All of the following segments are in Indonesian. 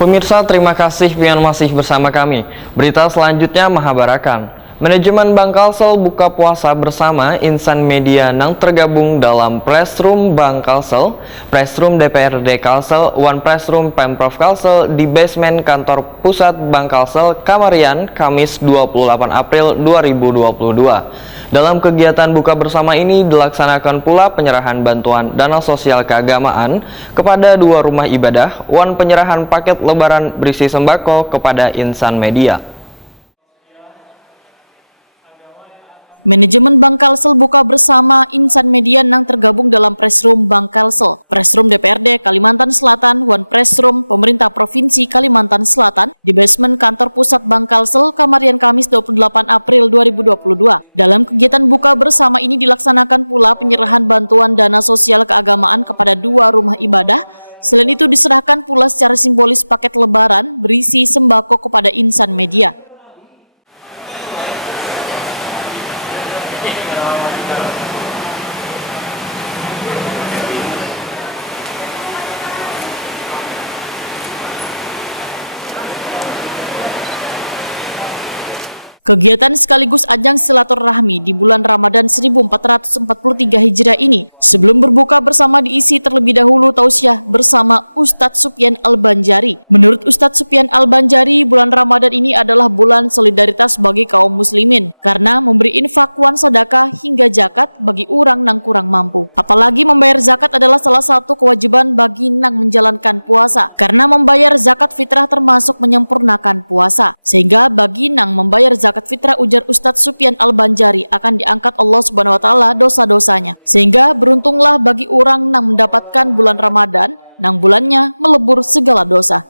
Pemirsa, terima kasih yang masih bersama kami. Berita selanjutnya Mahabarakan. Manajemen Bangkalsel buka puasa bersama insan media yang tergabung dalam Press Room Bangkalsel, Press Room DPRD Kalsel, One Press Room Pemprov Kalsel di basement kantor pusat Bangkalsel, Kamarian, Kamis 28 April 2022. Dalam kegiatan buka bersama ini dilaksanakan pula penyerahan bantuan dana sosial keagamaan kepada 2 rumah ibadah, penyerahan paket lebaran berisi sembako kepada insan media. Manajemen Bangkalsel buka bersama insan media yang tergabung dalam Press Room Bangkalsel, Press Room DPRD Kalimantan Selatan, One Press Room Pemerintah Provinsi Kalimantan Selatan di basement kantor pusat Bangkalsel, Kamarian, Kamis 28 April 2022. Dalam kegiatan buka bersama ini dilaksanakan pula penyerahan bantuan dana sosial keagamaan kepada 2 rumah ibadah. Selain itu diserahkan pula secara simbolis paket lebaran berisi sembako kepada insan media. Kegiatan sekaligus ajang silaturahmi di bulan Ramadan 1443 Hijriah ini sebelum berbuka bersama diisi terlebih dahulu tausiah bersama Ustadz Sufyan Al-Banjari. Menurut Ustadz Sufyan Al-Banjari, bulan Ramadan ini adalah bulan solidaritas bagi kaum muslimin karena memberi infak, sedekah hingga zakat bagi orang nang kurang mampu. Apalagi membayar zakat adalah salah satu kewajiban bagi nang menjalankan puasa karena membayar zakat fitrah termasuk menyempurnakan puasa. Sehingga bagi nang membayar zakat fitrah, ujar Ustadz Sufyan Al-Banjari, akan diangkat Allah Subhanahu wa taala dosa-dosanya. Sehingga beruntunglah bagi orang nang mendapatkan bulan Ramadan, nang bulannya melebur segala dosa.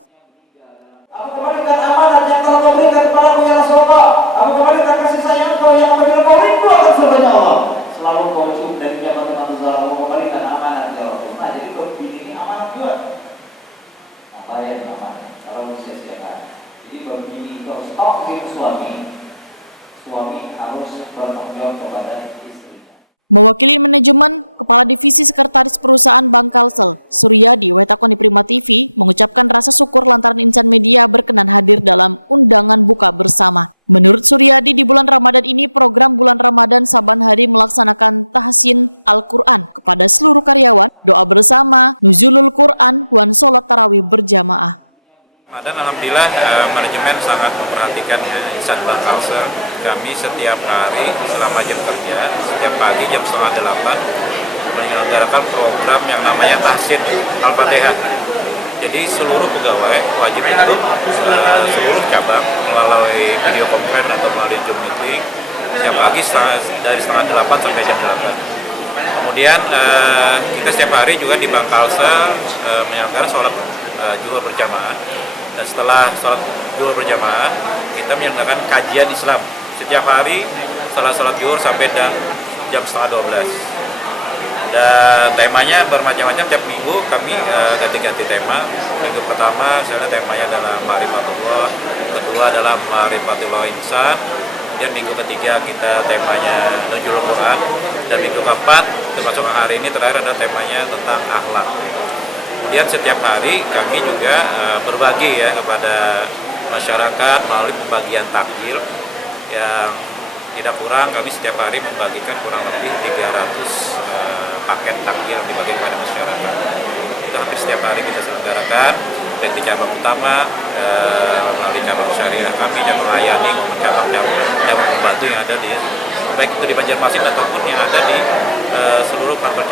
Aku kembalikan amanat yang telah kau berikan kepadaku ya Rasulullah. Aku kembalikan kasih sayang kau yang apabila kau rindu akan surganya Allah. Selalu kau cium dari jabatan Zahra, kau kembalikan amanat ya Rasulullah. Nah, jadi kau pilih ini amanat juga. Nah, bayar amanat. Kalau mau sia-siakan. Jadi bagi kau stok di suami harus bertanggung jawab kepada istrinya. Mewakili manajemen, Kepala Divisi Sekretaris Perusahaan Bangkalsel, Suryadi, Wetakoni Prima TV, mengucapkan rasa syukur lantaran insan media berkenan hadir dalam undangan buka bersama. Menurut Suryadi, di bulan Ramadan ini program bulan Ramadan saban hari melaksanakan tahsin Al-Quran kepada seluruh karyawan, doa bersama, nuzulul Quran, sholat tarawih berjamaah. Dan alhamdulillah manajemen sangat memperhatikan insan Bangkalsel. Kami setiap hari selama jam kerja, setiap pagi jam 7:30 menyelenggarakan program yang namanya tahsin Al-Fatihah. Jadi seluruh pegawai wajib ikut seluruh cabang melalui video conference atau melalui Zoom meeting setiap pagi dari setengah 8 sampai jam 8. Kemudian kita setiap hari juga di Bangkalsel menyelenggarakan sholat zuhur berjamaah. Dan setelah sholat zuhur berjamaah, kita menyelenggarakan kajian Islam setiap hari setelah sholat zuhur sampai jam 11:30. Dan temanya bermacam-macam, tiap minggu kami ganti-ganti tema. Minggu pertama misalnya temanya adalah Ma'rifatullah, kedua adalah Ma'rifatullah Insan, kemudian minggu ketiga kita temanya Nuzulul Quran, dan minggu keempat termasuk hari ini terakhir ada temanya tentang akhlak. Kemudian setiap hari kami juga berbagi ya kepada masyarakat melalui pembagian takjil yang tidak kurang, kami setiap hari membagikan kurang lebih 300 paket takjil yang dibagi kepada masyarakat. Itu hampir setiap hari kita selenggarakan, baik di cabang utama, melalui cabang syariah kami, cabang layani, maupun cabang pembantu yang ada di baik itu di Banjarmasin ataupun yang ada di seluruh kantor